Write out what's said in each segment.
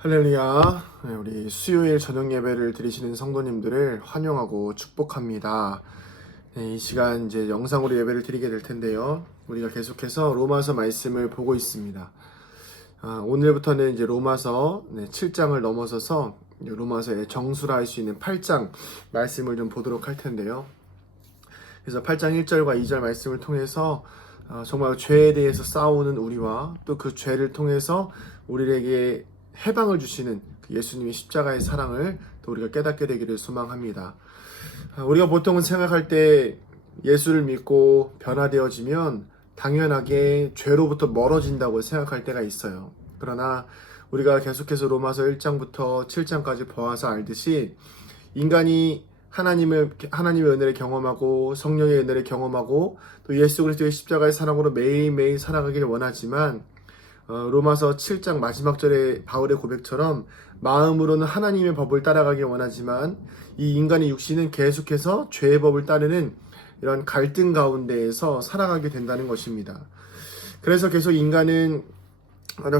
할렐루야. 네, 우리 수요일 저녁 예배를 드리시는 성도님들을 환영하고 축복합니다. 네, 이 시간 이제 영상으로 예배를 드리게 될 텐데요. 우리가 계속해서 로마서 말씀을 보고 있습니다. 오늘부터는 이제 로마서 7장을 넘어서서 로마서의 정수라 할 수 있는 8장 말씀을 좀 보도록 할 텐데요. 그래서 8장 1절과 2절 말씀을 통해서 정말 죄에 대해서 싸우는 우리와 또 그 죄를 통해서 우리에게 해방을 주시는 그 예수님의 십자가의 사랑을 또 우리가 깨닫게 되기를 소망합니다. 우리가 보통은 생각할 때 예수를 믿고 변화되어지면 당연하게 죄로부터 멀어진다고 생각할 때가 있어요. 그러나 우리가 계속해서 로마서 1장부터 7장까지 보아서 알듯이 인간이 하나님의 은혜를 경험하고 성령의 은혜를 경험하고 또 예수 그리스도의 십자가의 사랑으로 매일매일 살아가기를 원하지만 로마서 7장 마지막 절의 바울의 고백처럼 마음으로는 하나님의 법을 따라가길 원하지만 이 인간의 육신은 계속해서 죄의 법을 따르는 이런 갈등 가운데에서 살아가게 된다는 것입니다. 그래서 계속 인간은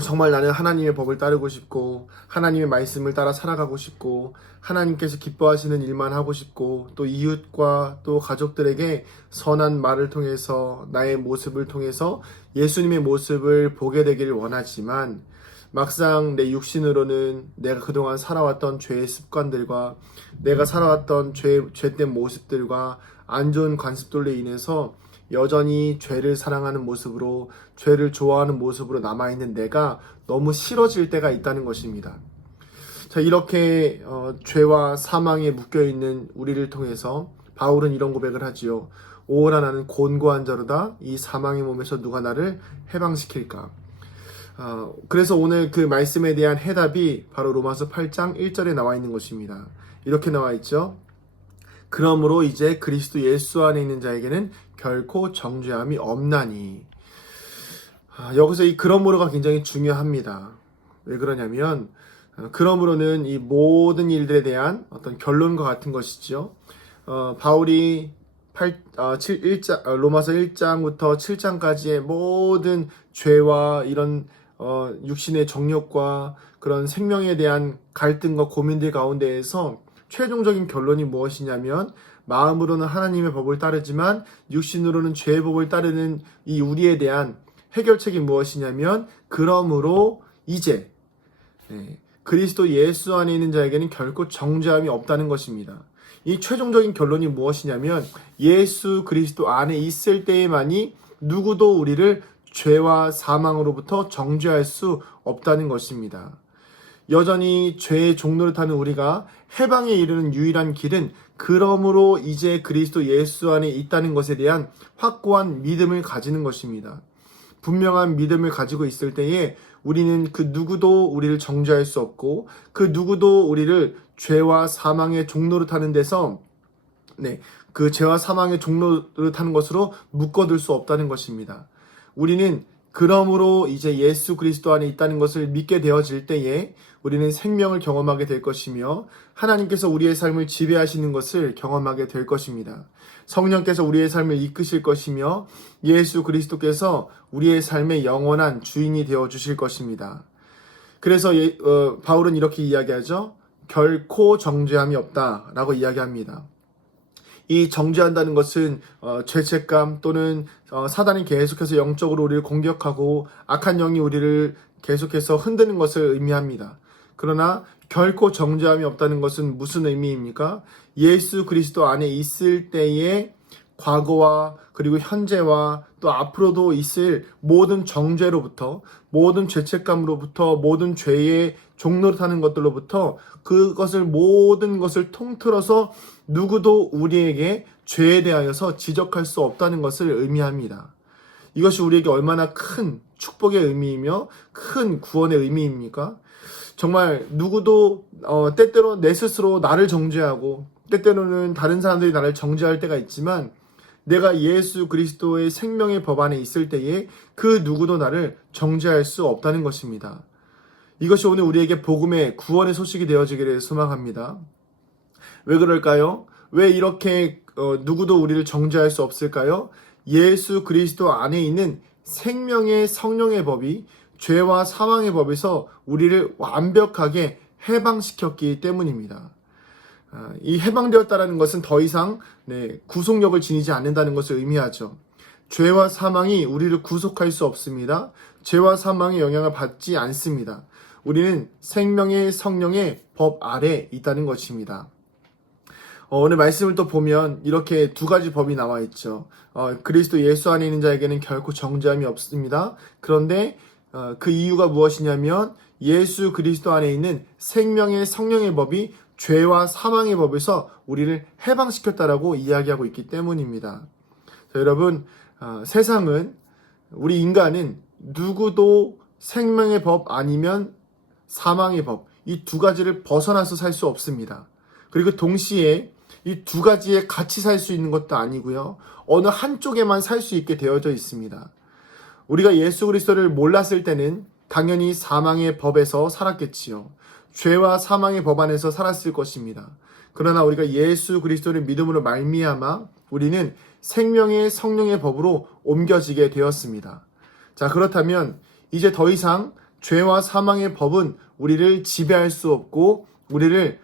정말 나는 하나님의 법을 따르고 싶고 하나님의 말씀을 따라 살아가고 싶고 하나님께서 기뻐하시는 일만 하고 싶고 또 이웃과 또 가족들에게 선한 말을 통해서 나의 모습을 통해서 예수님의 모습을 보게 되기를 원하지만 막상 내 육신으로는 내가 그동안 살아왔던 죄의 습관들과 내가 살아왔던 죄된 모습들과 안 좋은 관습들로 인해서 여전히 죄를 사랑하는 모습으로 죄를 좋아하는 모습으로 남아있는 내가 너무 싫어질 때가 있다는 것입니다. 자, 이렇게 죄와 사망에 묶여있는 우리를 통해서 바울은 이런 고백을 하지요. 오호라 나는 곤고한 자로다. 이 사망의 몸에서 누가 나를 해방시킬까. 그래서 오늘 그 말씀에 대한 해답이 바로 로마서 8장 1절에 나와 있는 것입니다. 이렇게 나와 있죠. 그러므로 이제 그리스도 예수 안에 있는 자에게는 결코 정죄함이 없나니. 여기서 이 그러므로가 굉장히 중요합니다. 왜 그러냐면 그러므로는 이 모든 일들에 대한 어떤 결론과 같은 것이죠. 바울이 로마서 1장부터 7장까지의 모든 죄와 이런 육신의 정욕과 그런 생명에 대한 갈등과 고민들 가운데에서 최종적인 결론이 무엇이냐면 마음으로는 하나님의 법을 따르지만 육신으로는 죄의 법을 따르는 이 우리에 대한 해결책이 무엇이냐면 그러므로 이제 그리스도 예수 안에 있는 자에게는 결코 정죄함이 없다는 것입니다. 이 최종적인 결론이 무엇이냐면 예수 그리스도 안에 있을 때에만이 누구도 우리를 죄와 사망으로부터 정죄할 수 없다는 것입니다. 여전히 죄의 종로를 타는 우리가 해방에 이르는 유일한 길은 그러므로 이제 그리스도 예수 안에 있다는 것에 대한 확고한 믿음을 가지는 것입니다. 분명한 믿음을 가지고 있을 때에 우리는 그 누구도 우리를 정죄할 수 없고 그 누구도 우리를 죄와 사망의 종로를 타는 데서 그 죄와 사망의 종로를 타는 것으로 묶어둘 수 없다는 것입니다. 우리는 그러므로 이제 예수 그리스도 안에 있다는 것을 믿게 되어질 때에 우리는 생명을 경험하게 될 것이며 하나님께서 우리의 삶을 지배하시는 것을 경험하게 될 것입니다. 성령께서 우리의 삶을 이끄실 것이며 예수 그리스도께서 우리의 삶의 영원한 주인이 되어 주실 것입니다. 그래서 바울은 이렇게 이야기하죠. 결코 정죄함이 없다라고 이야기합니다. 이 정죄한다는 것은 죄책감 또는 사단이 계속해서 영적으로 우리를 공격하고 악한 영이 우리를 계속해서 흔드는 것을 의미합니다. 그러나 결코 정죄함이 없다는 것은 무슨 의미입니까? 예수 그리스도 안에 있을 때의 과거와 그리고 현재와 또 앞으로도 있을 모든 정죄로부터 모든 죄책감으로부터 모든 죄의 종노릇하는 것들로부터 그것을 모든 것을 통틀어서 누구도 우리에게 죄에 대하여서 지적할 수 없다는 것을 의미합니다. 이것이 우리에게 얼마나 큰 축복의 의미이며 큰 구원의 의미입니까? 정말 누구도 때때로 내 스스로 나를 정죄하고 때때로는 다른 사람들이 나를 정죄할 때가 있지만 내가 예수 그리스도의 생명의 법 안에 있을 때에 그 누구도 나를 정죄할 수 없다는 것입니다. 이것이 오늘 우리에게 복음의 구원의 소식이 되어지기를 소망합니다. 왜 그럴까요? 왜 이렇게 누구도 우리를 정죄할 수 없을까요? 예수 그리스도 안에 있는 생명의 성령의 법이 죄와 사망의 법에서 우리를 완벽하게 해방시켰기 때문입니다. 이 해방되었다는 것은 더 이상 구속력을 지니지 않는다는 것을 의미하죠. 죄와 사망이 우리를 구속할 수 없습니다. 죄와 사망의 영향을 받지 않습니다. 우리는 생명의 성령의 법 아래 있다는 것입니다. 오늘 말씀을 또 보면 이렇게 두 가지 법이 나와 있죠. 그리스도 예수 안에 있는 자에게는 결코 정죄함이 없습니다. 그런데 그 이유가 무엇이냐면 예수 그리스도 안에 있는 생명의 성령의 법이 죄와 사망의 법에서 우리를 해방시켰다라고 이야기하고 있기 때문입니다. 자, 여러분, 세상은, 우리 인간은 누구도 생명의 법 아니면 사망의 법, 이 두 가지를 벗어나서 살 수 없습니다. 그리고 동시에 이 두 가지에 같이 살 수 있는 것도 아니고요. 어느 한쪽에만 살 수 있게 되어져 있습니다. 우리가 예수 그리스도를 몰랐을 때는 당연히 사망의 법에서 살았겠지요. 죄와 사망의 법 안에서 살았을 것입니다. 그러나 우리가 예수 그리스도를 믿음으로 말미암아 우리는 생명의 성령의 법으로 옮겨지게 되었습니다. 자, 그렇다면 이제 더 이상 죄와 사망의 법은 우리를 지배할 수 없고 우리를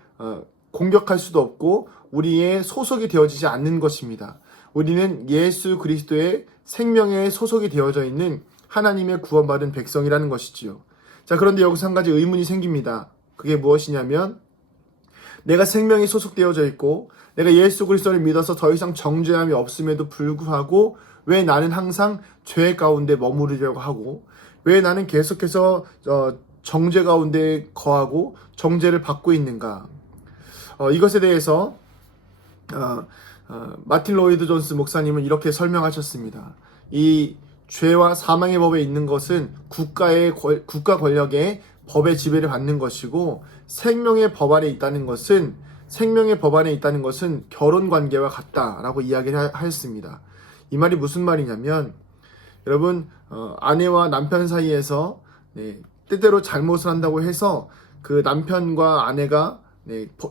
공격할 수도 없고 우리의 소속이 되어지지 않는 것입니다. 우리는 예수 그리스도의 생명의 소속이 되어져 있는 하나님의 구원받은 백성이라는 것이지요. 자, 그런데 여기서 한 가지 의문이 생깁니다. 그게 무엇이냐면 내가 생명이 소속되어져 있고 내가 예수 그리스도를 믿어서 더 이상 정죄함이 없음에도 불구하고 왜 나는 항상 죄 가운데 머무르려고 하고 왜 나는 계속해서 정죄 가운데 거하고 정죄를 받고 있는가? 이것에 대해서 마틴 로이드 존스 목사님은 이렇게 설명하셨습니다. 이 죄와 사망의 법에 있는 것은 국가 권력의 법의 지배를 받는 것이고 생명의 법 안에 있다는 것은 결혼 관계와 같다라고 이야기를 하였습니다. 이 말이 무슨 말이냐면 여러분 아내와 남편 사이에서 때때로 잘못을 한다고 해서 그 남편과 아내가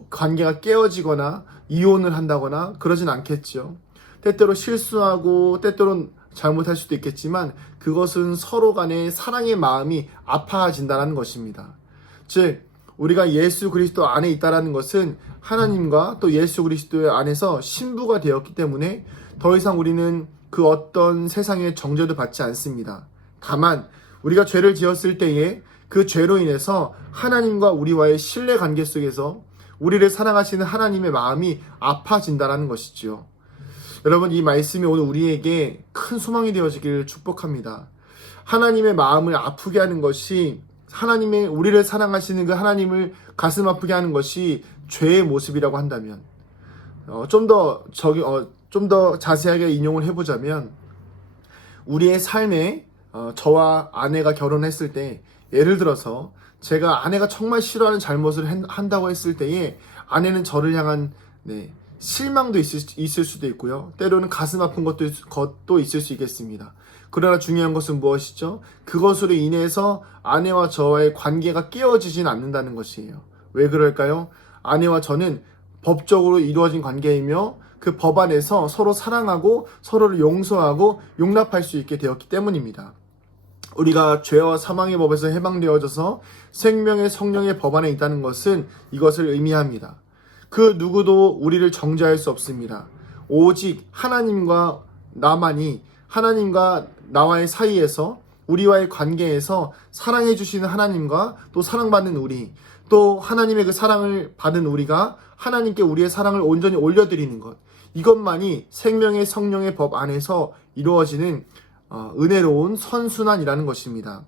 관계가 깨어지거나 이혼을 한다거나 그러진 않겠죠. 때때로 실수하고 때때로는 잘못할 수도 있겠지만 그것은 서로 간의 사랑의 마음이 아파진다는 것입니다. 즉 우리가 예수 그리스도 안에 있다는 것은 하나님과 또 예수 그리스도 안에서 신부가 되었기 때문에 더 이상 우리는 그 어떤 세상의 정죄도 받지 않습니다. 다만 우리가 죄를 지었을 때에 그 죄로 인해서 하나님과 우리와의 신뢰 관계 속에서 우리를 사랑하시는 하나님의 마음이 아파진다는 것이지요. 여러분, 이 말씀이 오늘 우리에게 큰 소망이 되어지기를 축복합니다. 하나님의 마음을 아프게 하는 것이 우리를 사랑하시는 그 하나님을 가슴 아프게 하는 것이 죄의 모습이라고 한다면 좀 더 자세하게 인용을 해보자면 우리의 삶에 저와 아내가 결혼했을 때 예를 들어서 제가 아내가 정말 싫어하는 잘못을 한다고 했을 때에 아내는 저를 향한 실망도 있을 수도 있고요. 때로는 가슴 아픈 것도 있을 수 있겠습니다. 그러나 중요한 것은 무엇이죠? 그것으로 인해서 아내와 저와의 관계가 깨어지진 않는다는 것이에요. 왜 그럴까요? 아내와 저는 법적으로 이루어진 관계이며 그 법 안에서 서로 사랑하고 서로를 용서하고 용납할 수 있게 되었기 때문입니다. 우리가 죄와 사망의 법에서 해방되어져서 생명의 성령의 법 안에 있다는 것은 이것을 의미합니다. 그 누구도 우리를 정죄할 수 없습니다. 오직 하나님과 나만이 하나님과 나와의 사이에서 우리와의 관계에서 사랑해 주시는 하나님과 또 사랑받는 우리 또 하나님의 그 사랑을 받은 우리가 하나님께 우리의 사랑을 온전히 올려드리는 것 이것만이 생명의 성령의 법 안에서 이루어지는 은혜로운 선순환이라는 것입니다.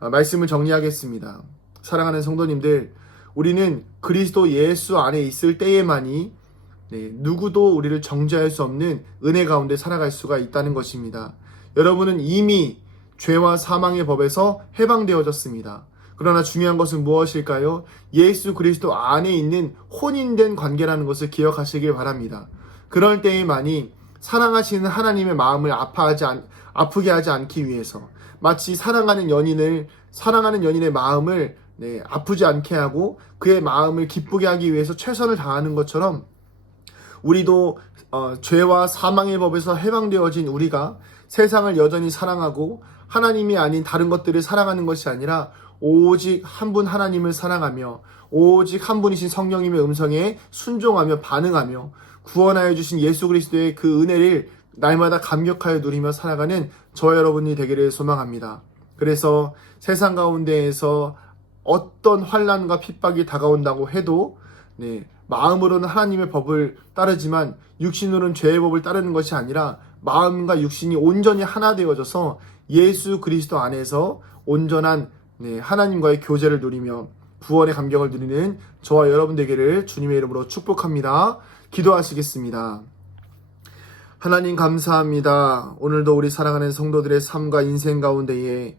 말씀을 정리하겠습니다. 사랑하는 성도님들, 우리는 그리스도 예수 안에 있을 때에만이 누구도 우리를 정죄할 수 없는 은혜 가운데 살아갈 수가 있다는 것입니다. 여러분은 이미 죄와 사망의 법에서 해방되어졌습니다. 그러나 중요한 것은 무엇일까요? 예수 그리스도 안에 있는 혼인된 관계라는 것을 기억하시길 바랍니다. 그럴 때에만이 사랑하시는 하나님의 마음을 아프게 하지 않기 위해서 마치 사랑하는 연인의 마음을 아프지 않게 하고 그의 마음을 기쁘게 하기 위해서 최선을 다하는 것처럼 우리도 죄와 사망의 법에서 해방되어진 우리가 세상을 여전히 사랑하고 하나님이 아닌 다른 것들을 사랑하는 것이 아니라 오직 한 분 하나님을 사랑하며 오직 한 분이신 성령님의 음성에 순종하며 반응하며 구원하여 주신 예수 그리스도의 그 은혜를 날마다 감격하여 누리며 살아가는 저와 여러분이 되기를 소망합니다. 그래서 세상 가운데에서 어떤 환난과 핍박이 다가온다고 해도 마음으로는 하나님의 법을 따르지만 육신으로는 죄의 법을 따르는 것이 아니라 마음과 육신이 온전히 하나 되어져서 예수 그리스도 안에서 온전한 하나님과의 교제를 누리며 구원의 감격을 누리는 저와 여러분 되기를 주님의 이름으로 축복합니다. 기도하시겠습니다. 하나님 감사합니다. 오늘도 우리 사랑하는 성도들의 삶과 인생 가운데에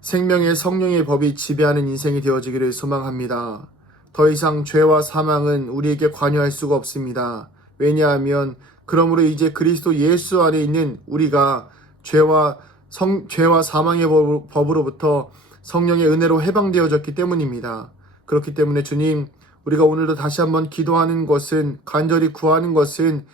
생명의 성령의 법이 지배하는 인생이 되어지기를 소망합니다. 더 이상 죄와 사망은 우리에게 관여할 수가 없습니다. 왜냐하면 그러므로 이제 그리스도 예수 안에 있는 우리가 죄와 사망의 법으로부터 성령의 은혜로 해방되어졌기 때문입니다. 그렇기 때문에 주님, 우리가 오늘도 다시 한번 기도하는 것은, 간절히 구하는 것은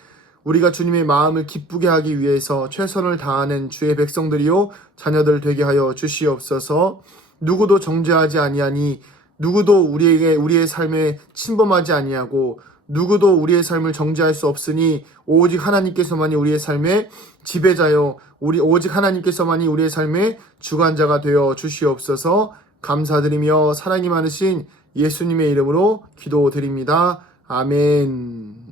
우리가 주님의 마음을 기쁘게 하기 위해서 최선을 다하는 주의 백성들이요 자녀들 되게 하여 주시옵소서. 누구도 정죄하지 아니하니 누구도 우리의 삶에 침범하지 아니하고 누구도 우리의 삶을 정죄할 수 없으니 오직 하나님께서만이 우리의 삶의 지배자요 오직 하나님께서만이 우리의 삶의 주관자가 되어 주시옵소서. 감사드리며 사랑이 많으신 예수님의 이름으로 기도드립니다. 아멘.